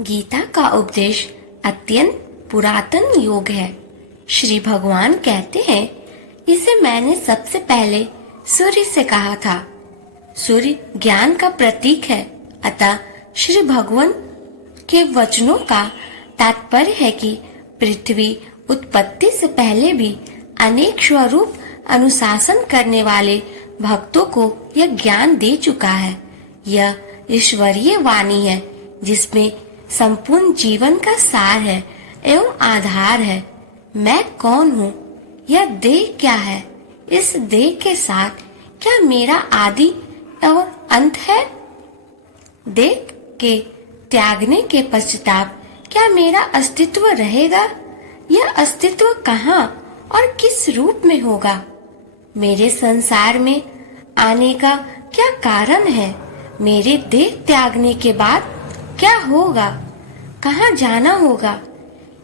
गीता का उपदेश अत्यंत पुरातन योग है। श्री भगवान कहते हैं, इसे मैंने सबसे पहले सूर्य से कहा था। सूर्य ज्ञान का प्रतीक है, अतः श्री भगवान के वचनों का तात्पर्य है कि पृथ्वी उत्पत्ति से पहले भी अनेक स्वरूप अनुशासन करने वाले भक्तों को यह ज्ञान दे चुका है। यह ईश्वरीय वाणी है जिसमें संपूर्ण जीवन का सार है एवं आधार है। मैं कौन हूँ? यह देह क्या है? इस देह के साथ क्या मेरा आदि और अंत है? देह के त्यागने के पश्चात क्या मेरा अस्तित्व रहेगा? यह अस्तित्व कहाँ और किस रूप में होगा? मेरे संसार में आने का क्या कारण है? मेरे देह त्यागने के बाद क्या होगा? कहाँ जाना होगा?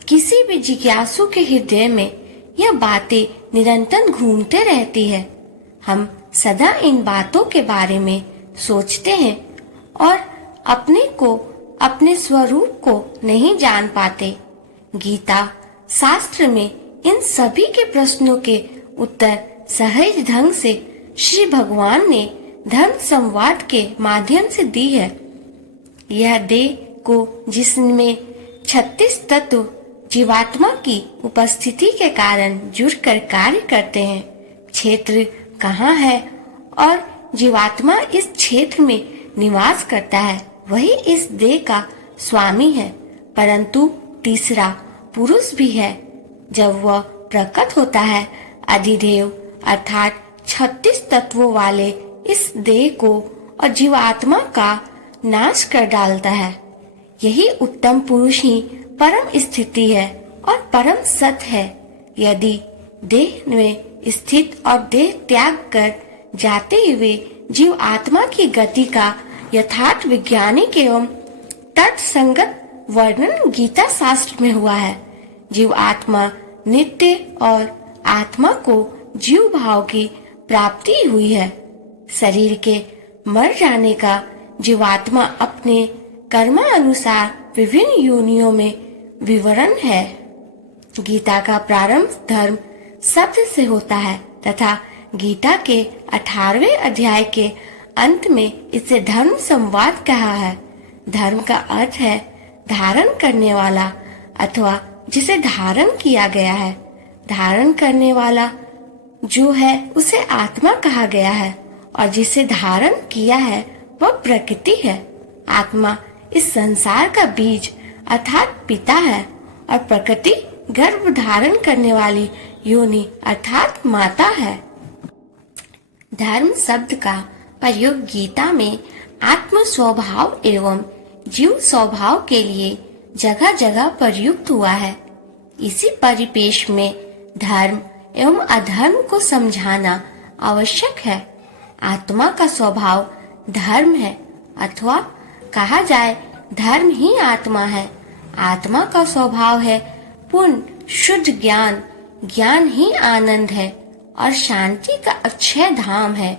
किसी भी जिज्ञासु के हृदय में यह बातें निरंतर घूमते रहती है। हम सदा इन बातों के बारे में सोचते हैं और अपने स्वरूप को नहीं जान पाते। गीता शास्त्र में इन सभी के प्रश्नों के उत्तर सहज ढंग से श्री भगवान ने धर्म संवाद के माध्यम से दी है। यह देह को जिसमें 36 तत्व जीवात्मा की उपस्थिति के कारण जुड़कर कार्य करते हैं। क्षेत्र कहाँ है और जीवात्मा इस क्षेत्र में निवास करता है, वही इस देह का स्वामी है। परंतु तीसरा पुरुष भी है। जब वह प्रकट होता है, अधिदेव अर्थात 36 तत्वों वाले इस देह को और जीवात्मा का नाश कर डालता है। यही उत्तम पुरुष ही परम स्थिति है और परम सत्य है। यदि देह में स्थित और देह त्याग कर जाते हुए जीव आत्मा की गति का यथार्थ वैज्ञानिक एवं तर्कसंगत वर्णन गीता शास्त्र में हुआ है। जीव आत्मा नित्य और आत्मा को जीव भाव की प्राप्ति हुई है। शरीर के मर जाने का जीवात्मा अपने कर्मानुसार विभिन्न योनियों में विवरण है। गीता का प्रारंभ धर्म शब्द से होता है तथा गीता के 18वें अध्याय के अंत में इसे धर्म संवाद कहा है। धर्म का अर्थ है धारण करने वाला अथवा जिसे धारण किया गया है। धारण करने वाला जो है उसे आत्मा कहा गया है और जिसे धारण किया है वह प्रकृति है। आत्मा इस संसार का बीज अर्थात पिता है और प्रकृति गर्भ धारण करने वाली योनि अर्थात माता है। धर्म शब्द का प्रयोग गीता में आत्म स्वभाव एवं जीव स्वभाव के लिए जगह जगह प्रयुक्त हुआ है। इसी परिपेक्ष में धर्म एवं अधर्म को समझाना आवश्यक है। आत्मा का स्वभाव धर्म है अथवा कहा जाए धर्म ही आत्मा है। आत्मा का स्वभाव है पूर्ण शुद्ध ज्ञान। ज्ञान ही आनंद है और शांति का अक्षय धाम है।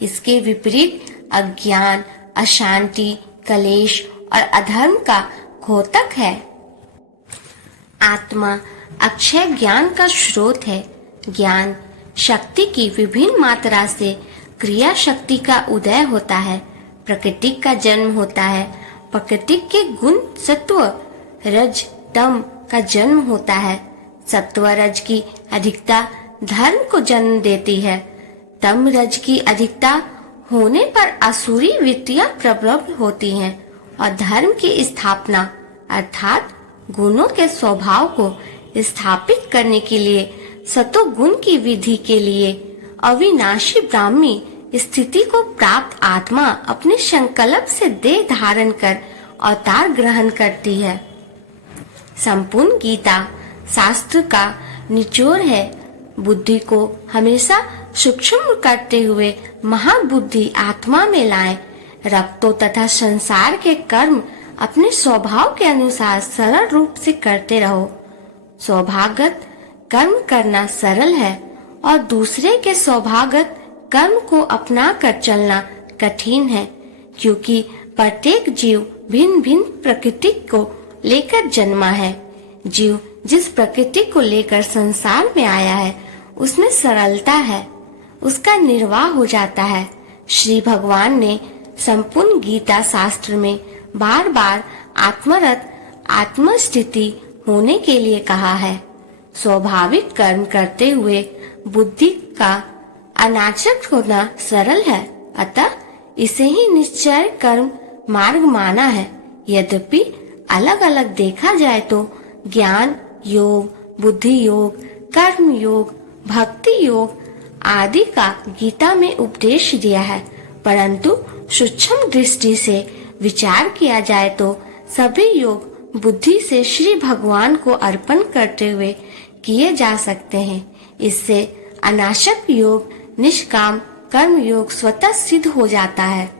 इसके विपरीत अज्ञान, अशांति, कलेश और अधर्म का घोतक है। आत्मा अक्षय ज्ञान का स्रोत है। ज्ञान शक्ति की विभिन्न मात्रा से क्रिया शक्ति का उदय होता है। प्रकृति का जन्म होता है। प्रकृति के गुण सत्व रज तम का जन्म होता है। सत्व रज की अधिकता धर्म को जन्म देती है। तम रज की अधिकता होने पर आसुरी वृत्तियां प्रबल होती हैं और धर्म की स्थापना अर्थात गुणों के स्वभाव को स्थापित करने के लिए सतोगुण की विधि के लिए अविनाशी ब्राह्मी स्थिति को प्राप्त आत्मा अपने संकल्प से देह धारण कर अवतार ग्रहण करती है। संपूर्ण गीता शास्त्र का निचोड़ है। बुद्धि को हमेशा सूक्ष्म करते हुए महाबुद्धि आत्मा में लाएं। रक्तों तथा संसार के कर्म अपने स्वभाव के अनुसार सरल रूप से करते रहो। स्वभावगत कर्म करना सरल है और दूसरे के स्वभावगत कर्म को अपना कर चलना कठिन है, क्योंकि प्रत्येक जीव भिन्न भिन्न प्रकृति को लेकर जन्मा है। जीव जिस प्रकृति को लेकर संसार में आया है उसमें सरलता है, उसका निर्वाह हो जाता है। श्री भगवान ने संपूर्ण गीता शास्त्र में बार बार आत्मरत आत्मस्थिति होने के लिए कहा है। स्वाभाविक कर्म करते हुए बुद्धि का अनाचक होना सरल है, अतः इसे ही निश्चय कर्म मार्ग माना है। यद्यपि अलग अलग देखा जाए तो ज्ञान योग, बुद्धि योग, कर्म योग, भक्ति योग आदि का गीता में उपदेश दिया है, परंतु सूक्ष्म दृष्टि से विचार किया जाए तो सभी योग बुद्धि से श्री भगवान को अर्पण करते हुए किए जा सकते हैं। इससे अनाशक योग, निष्काम कर्म योग स्वतः सिद्ध हो जाता है।